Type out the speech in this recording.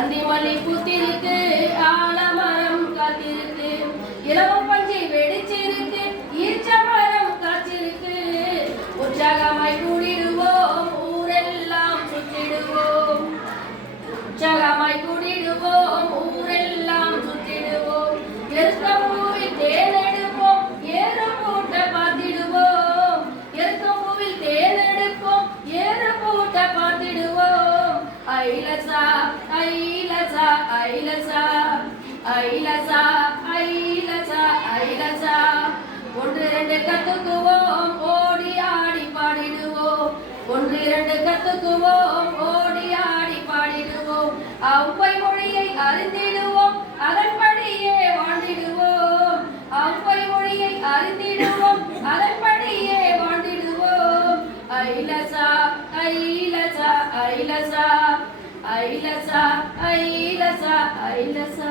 அந்திமல்லி பூத்திருக்கு ஆலமரம் காத்திருக்கு இலவம் பஞ்சை வெடிச்சிருக்கு ஈச்ச மரம் காய்ச்சிருக்கு உற்சாகமாய் கூடிடுவோம் ஊரெல்லாம் சுற்றிடுவோம் உற்சாகமாய் கூடிடுவோம் ஊரெல்லாம் சுற்றிடுவோம் எருக்கம்பூவில் தேனெடுப்போம் ஏறு பூட்ட பார்த்திடுவோம் எருக்கம்பூவில் தேனெடுப்போம் ஏறு பூட்ட பார்த்திடுவோம் ஐலசா ஐலசா ஐலசா ஐலசா ஐலசா ஐலசா ஒன்று இரண்டு கத்துக்குவோம் ஓடி ஆடி பாடிடுவோம் ஒன்று இரண்டு கத்துக்குவோம் ஓடி ஆடி பாடிடுவோம் அவ்வை மொழியை அறிந்திடுவோம் அதன்படியே வாழ்ந்திடுவோம் அவ்வை மொழியை அறிந்திடுவோம் அதன்படியே வாழ்ந்திடுவோம் ஐலசா ஐலசா ஐலசா ஐலசா ஐலசா ஐலசா